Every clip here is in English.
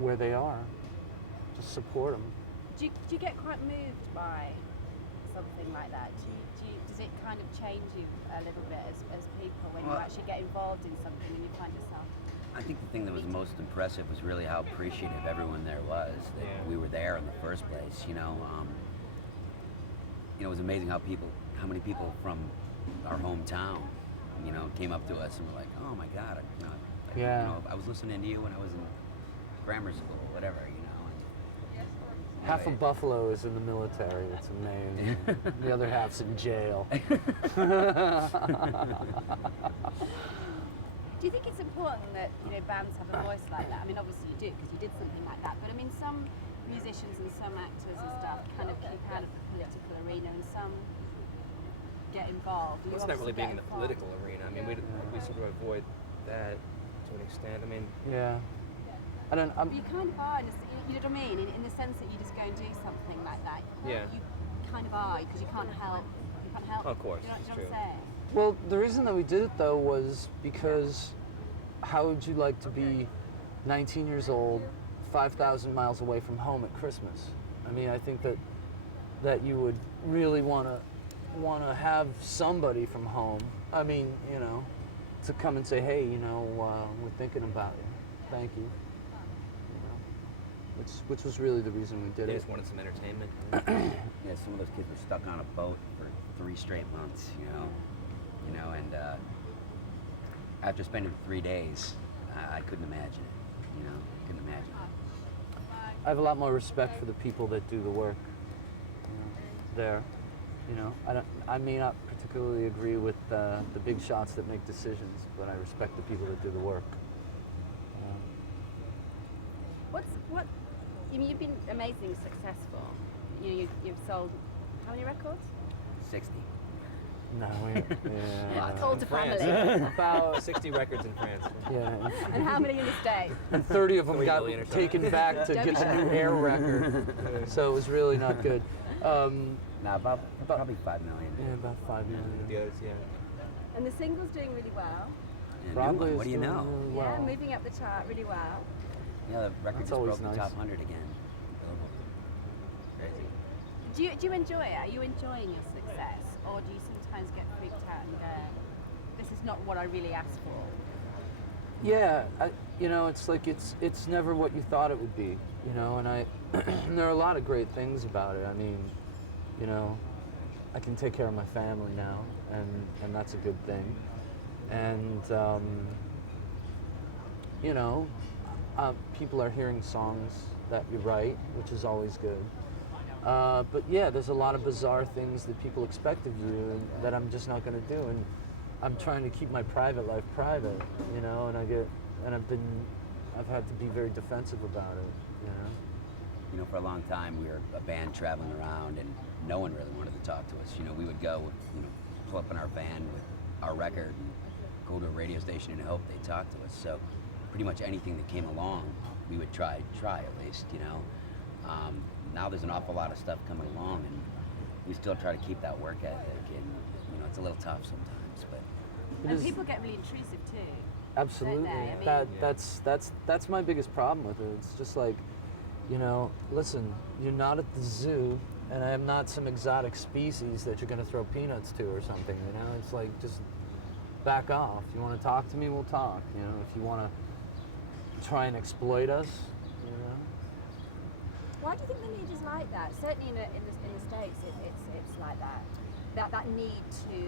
where they are. Just support them. Do you get quite moved by something like that? Does it kind of change you a little bit as people when you actually get involved in something and you find yourself? I think the thing that was most impressive was really how appreciative everyone there was that we were there in the first place. It was amazing how many people from our hometown, came up to us and were like, "Oh my God, I was listening to you when I was in grammar school, whatever." Half of Buffalo is in the military. It's amazing. The other half's in jail. Do you think it's important that bands have a voice like that? I mean, obviously you do because you did something like that. But I mean, some musicians and some actors and stuff kind of keep out of the political arena, and some get involved. It's not really being in the political arena. I mean, we sort of avoid that to an extent. I mean, yeah. But you kind of are, you know what I mean? In the sense that you just go and do something like that. Yeah. You kind of are because you can't help. Oh, of course, you know it's what true. I'm saying? Well, the reason that we did it though was because how would you like to be 19 years old, 5,000 miles away from home at Christmas? I mean, I think that you would really want to have somebody from home. I mean, to come and say, hey, we're thinking about you. Thank you. Which was really the reason we did They it. just wanted some entertainment. Yeah, some of those kids were stuck on a boat for 3 straight months, and after spending 3 days, I couldn't imagine it, couldn't imagine it. I have a lot more respect for the people that do the work there. I may not particularly agree with the big shots that make decisions, but I respect the people that do the work. You've been amazingly successful. You've sold how many records? 60. No, It's all to France. family. about 60 records in France. yeah. And how many in the States? And 30 of them 3 got million or something. taken back to get the new air record. So it was really not good. About probably 5 million. Yeah, about 5 million. The others, yeah. And the single's doing really well. And Broadway is what do you doing know? really well. Yeah, moving up the chart really well. Yeah, the record That's just always broke the nice. top 100 again. Crazy. Do you enjoy it? Are you enjoying your success? Or do you sometimes get freaked out and go, this is not what I really asked for? Yeah, it's like it's never what you thought it would be, and and there are a lot of great things about it. I mean, I can take care of my family now, and that's a good thing. And, people are hearing songs that you write, which is always good. But yeah, there's a lot of bizarre things that people expect of you and that I'm just not going to do. And I'm trying to keep my private life private, and I've had to be very defensive about it, For a long time we were a band traveling around and no one really wanted to talk to us. We would go, pull up in our van with our record and go to a radio station and hope they'd talk to us. So pretty much anything that came along, we would try at least, Now there's an awful lot of stuff coming along and we still try to keep that work ethic and, it's a little tough sometimes, but. And people get really intrusive too. Absolutely. Don't they? I mean, That's my biggest problem with it. It's just like, listen, you're not at the zoo, and I am not some exotic species that you're going to throw peanuts to or something. It's like just back off. You want to talk to me, we'll talk. If you want to try and exploit us, Why do you think the need is like that? Certainly in the States, it's like that. That need to,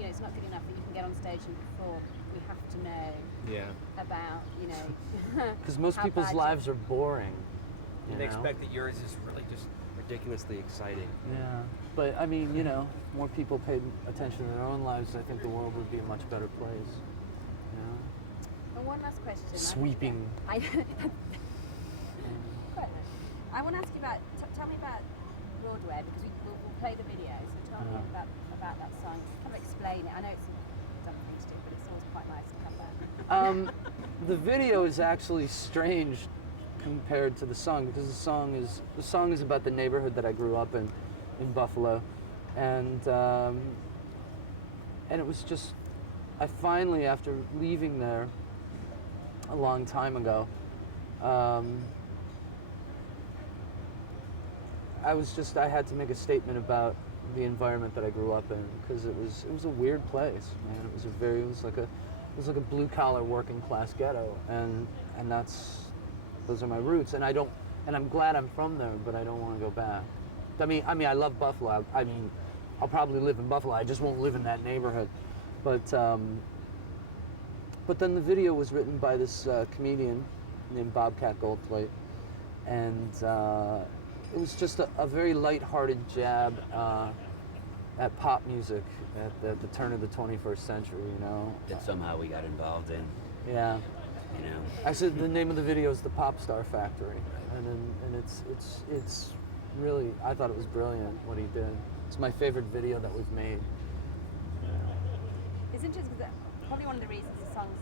it's not good enough that you can get on stage and perform. We have to know about, because most how people's bad lives are boring. And they expect that yours is really just ridiculously exciting. Yeah, but I mean, more people paid attention to their own lives, I think the world would be a much better place. And one last question. Sweeping. I want to ask you about, tell me about Broadway, because we'll play the video, so tell me about that song. Kind of explain it. I know it's a dumb thing to do, but it's always quite nice to come back. The video is actually strange compared to the song, because the song is about the neighborhood that I grew up in Buffalo, and it was just, I finally, after leaving there a long time ago, I had to make a statement about the environment that I grew up in, because it was a weird place, man. It was like a blue collar working class ghetto, and those are my roots, and I'm glad I'm from there, but I don't want to go back. I mean I love Buffalo. I mean I'll probably live in Buffalo. I just won't live in that neighborhood. But then the video was written by this comedian named Bobcat Goldthwait, and it was just a very light-hearted jab at pop music at the turn of the 21st century, you know. That somehow we got involved in. Yeah. You know. I said the name of the video is The Pop Star Factory, and it's really, I thought it was brilliant what he did. It's my favorite video that we've made. It's interesting because probably one of the reasons the song's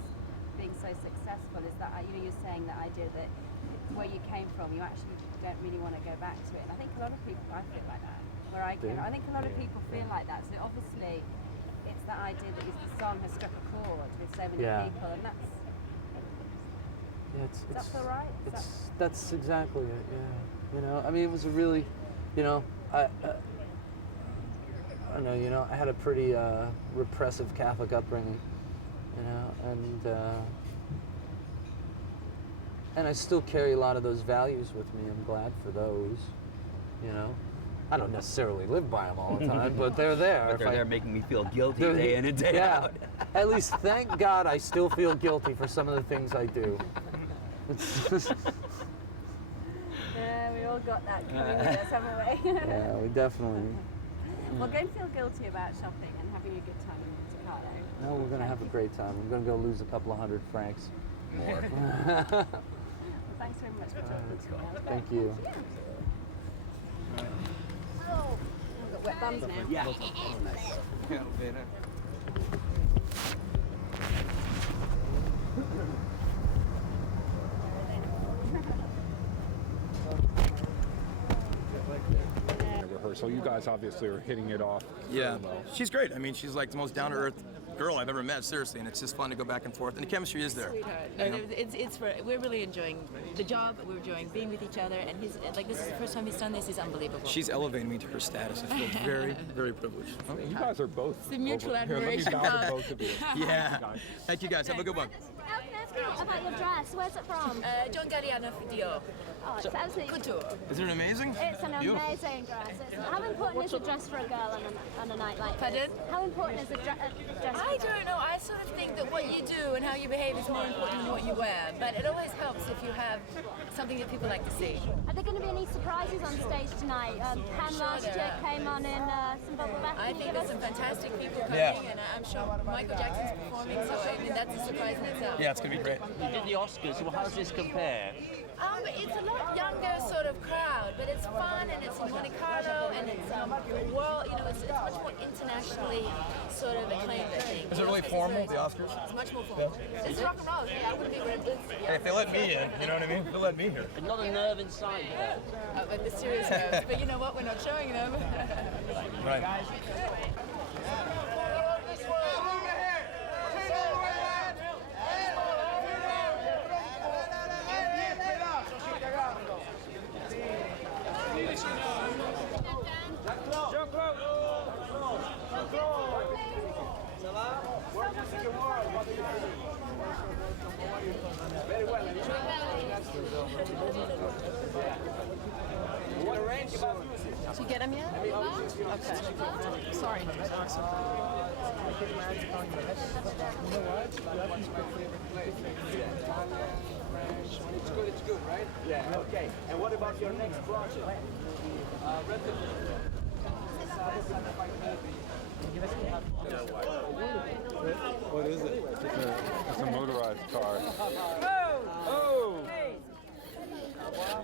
being so successful is that you're saying that idea that where you came from, you actually don't really want to go back to it. And I think a lot of people, I feel like that. Where I came, I think a lot of people feel like that. So obviously, it's that idea that the song has struck a chord with so many people, and that's. Yeah, Does that feel right? That's exactly it. Yeah, you know, I mean, it was a really, you know, I don't know, you know, I had a pretty repressive Catholic upbringing, you know, and I still carry a lot of those values with me. I'm glad for those, you know. I don't necessarily live by them all the time, but they're there. But they're there making me feel guilty day in and day out. At least, thank God, I still feel guilty for some of the things I do. Yeah, we all got that coming with us, haven't we? Yeah, we definitely. Well, go and feel guilty about shopping and having a good time in Chicago. No, we're going to have a great time. We're going to go lose a couple of $100 francs. More. Well, thanks very much for talking to me. Thank you. Oh, we've got wet bums now. Yeah. So you guys obviously are hitting it off. Yeah, she's great. I mean, she's like the most down-to-earth girl I've ever met, seriously, and it's just fun to go back and forth, and the chemistry is there. Sweetheart. We're really enjoying the job. We're enjoying being with each other, and he's like, this is the first time he's done this. He's unbelievable. She's elevating me to her status. I feel very, very privileged. You guys are both. It's a mutual Here, admiration. let me bow to both of you. Yeah. Thank you guys. Have a good one. About your dress, where's it from? John Galliano for Dior. Oh, it's absolutely Couture. Is it amazing? It's an Beautiful. amazing dress. How important is a dress for a girl on a night like this? Pardon? How important is a dress for I don't know. I sort of think that what you do and how you behave is more important than what you wear. But it always helps if you have something that people like to see. Are there going to be any surprises on stage tonight? Pam last year came on in some bubble bath. I think there's some fantastic people coming, and I'm sure Michael Jackson's performing, so I mean, that's a surprise in itself. Yeah, it's going to be great. You did the Oscars, so how does this compare? It's a lot younger sort of crowd, but it's fun and it's in Monte Carlo and it's world, you know, it's much more internationally sort of acclaimed, I think. Is it really formal, the Oscars? It's much more formal. It's rock and roll, yeah, I wouldn't be able to. Hey, if they let me in, you know what I mean? If they let me here. But not a nerve inside there. Like the serious nerves, but you know what, we're not showing them. Right. Did you get them yet? Okay. Sorry. It's good, right? Yeah, okay. And what about your next project? What is it? It's a motorized car. Oh!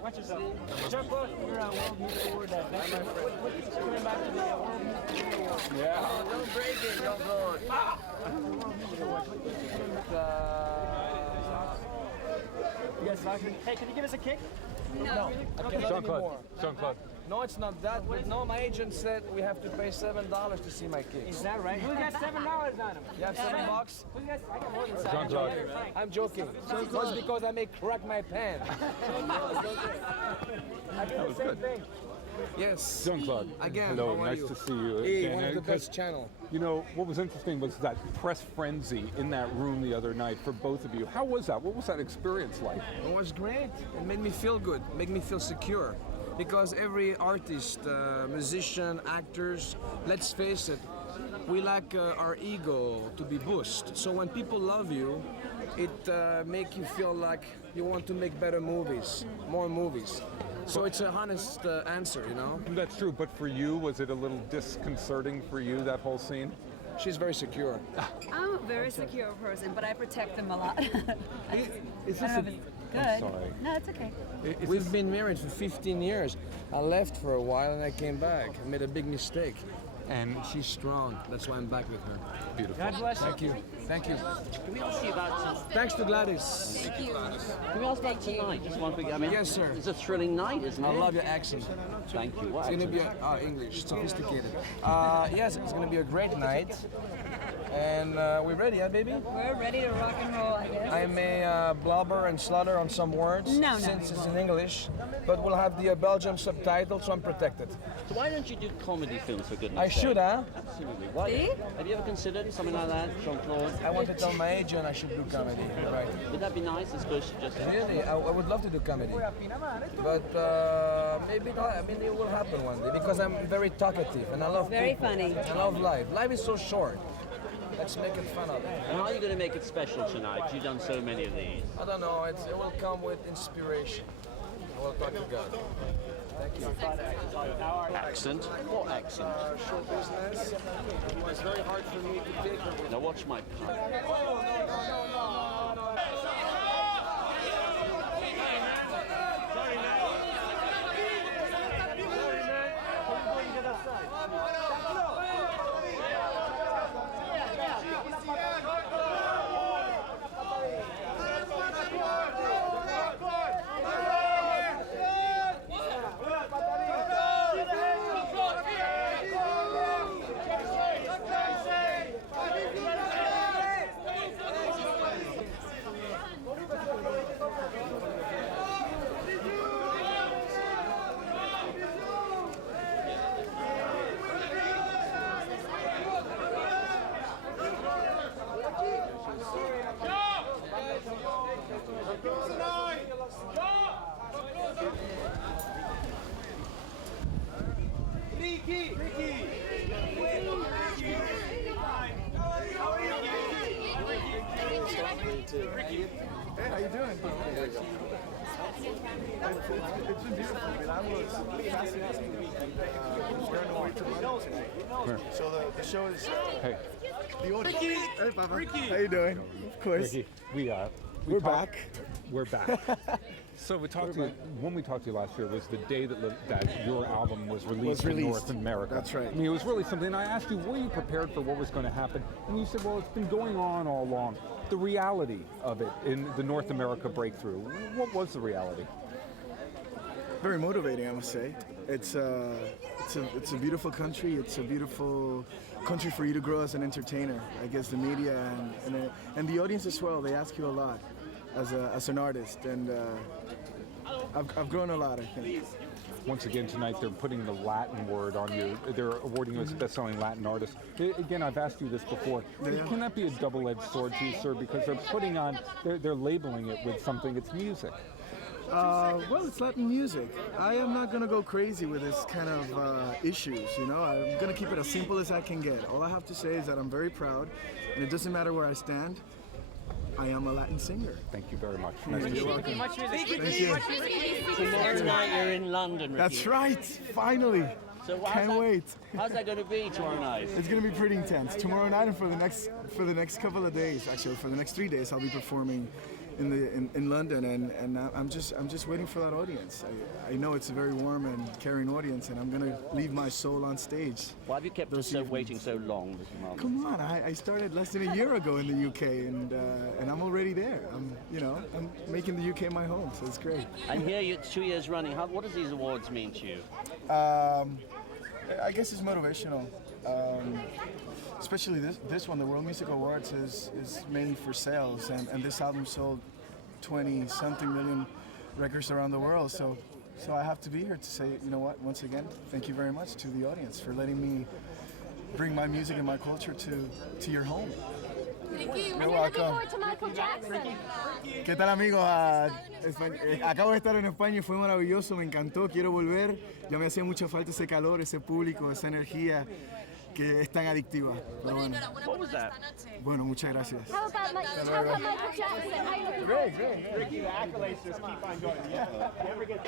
Watch yourself. Jean-Claude, you're on World Music Award. Coming back to the World Music Award. Yeah. Don't break it, Jean-Claude. You Yes, Roger. Hey, can you give us a kick? No. Okay, Jean-Claude. Jean-Claude. No, it's not that, but no, my agent said we have to pay $7 to see my kids. Is that right? Who's got $7 on him? You have $7? Who's got? I got more than $7. Jean-Claude. I'm joking. Just because I may crack my pants. I did the same thing. Yes. Jean-Claude. Again, Hello, how are nice you? to see you. Hey, again. one of the And best channel. You know, what was interesting was that press frenzy in that room the other night for both of you. How was that? What was that experience like? It was great. It made me feel good, made me feel secure. Because every artist, musician, actors, let's face it, we like our ego to be boosted. So when people love you, it makes you feel like you want to make better movies, more movies. So it's a honest answer, you know? That's true, but for you, was it a little disconcerting for you, that whole scene? She's very secure. I'm a very secure person, but I protect them a lot. Is this Good. I'm sorry. No, it's okay. We've been married for 15 years. I left for a while and I came back. I made a big mistake. And she's strong. That's why I'm back with her. Beautiful. God bless you. Thank you. Thank you. Can we ask you about Thanks to Gladys. Thank you. Can we ask about tonight? Just one thing. I mean, Yes, sir. It's a thrilling night, isn't it? I love your accent. Thank you. What It's gonna accent? be English, sophisticated. Yes, it's gonna be a great night. And we're ready, huh, baby? We're ready to rock and roll, I guess. I may blubber and slaughter on some words No, since no. it's in English, but we'll have the Belgium subtitles, so I'm protected. So why don't you do comedy films for goodness I sake? should, huh? Absolutely. Why? See? Have you ever considered something like that, Jean-Claude? I want to tell my agent I should do comedy. Right. Would that be nice as opposed to just... Really, I would love to do comedy, but maybe not. I mean, it will happen one day because I'm very talkative and I love Very people. funny. I love life. Life is so short. Let's make it fun of it. And how are you going to make it special tonight? You've done so many of these. I don't know. It will come with inspiration. I will talk to God. Thank you. Accent? What accent? Show business. It was very hard for me to take her with. Now watch my pun. Hey, how you doing? It's been beautiful. I mean, I was fascinated and we're on the way to London tonight. So the show is Hey. the audience. Hey, Papa. How you doing? Of course. Ricky, We're back. We're back. So when we talked to you last year was the day that your album was released in North America. That's right. I mean, it was really something. I asked you, were you prepared for what was going to happen? And you said, well, it's been going on all along. The reality of it in the North America breakthrough, what was the reality? Very motivating, I must say. It's a beautiful country. It's a beautiful country for you to grow as an entertainer. I guess the media and the audience as well. They ask you a lot as an artist, and I've grown a lot, I think. Once again tonight, they're putting the Latin word on you. They're awarding you as best-selling Latin artist. Again, I've asked you this before. Can that be a double-edged sword to you, sir? Because they're labeling it with something. It's music. Well, it's Latin music. I am not gonna go crazy with this kind of issues, you know. I'm gonna keep it as simple as I can get. All I have to say is that I'm very proud, and it doesn't matter where I stand. I am a Latin singer. Thank you very much. Nice to meet you. You're welcome. Thank you. Tomorrow night you're in London, Ricky. That's right. Finally. So Can't wait. How's that going to be tomorrow night? It's going to be pretty intense. Tomorrow night and for the next couple of days, actually for the next 3 days, I'll be performing in London, and I'm just waiting for that audience. I know it's a very warm and caring audience, and I'm gonna leave my soul on stage. Why have you kept us waiting so long, Mr. Martin? Come on, I started less than a year ago in the UK, and I'm already there. I'm making the UK my home, so it's great. And here you're 2 years running. What does these awards mean to you? I guess it's motivational. Especially this one, the World Music Awards, is mainly for sales, and this album sold 20-something million records around the world. So I have to be here to say, you know what, once again, thank you very much to the audience for letting me bring my music and my culture to your home. You're looking forward to Michael Jackson. ¿Qué tal, amigos? Acabo de estar en España y fue maravilloso, me encantó, quiero volver. Ya me hacía mucha falta ese calor, ese público, esa energía que es tan adictiva. Pero bueno. What was that? Bueno, muchas gracias. How about Michael Jackson? How are you looking forward to it? Ricky, the accolades just keep on going. Yeah. Never get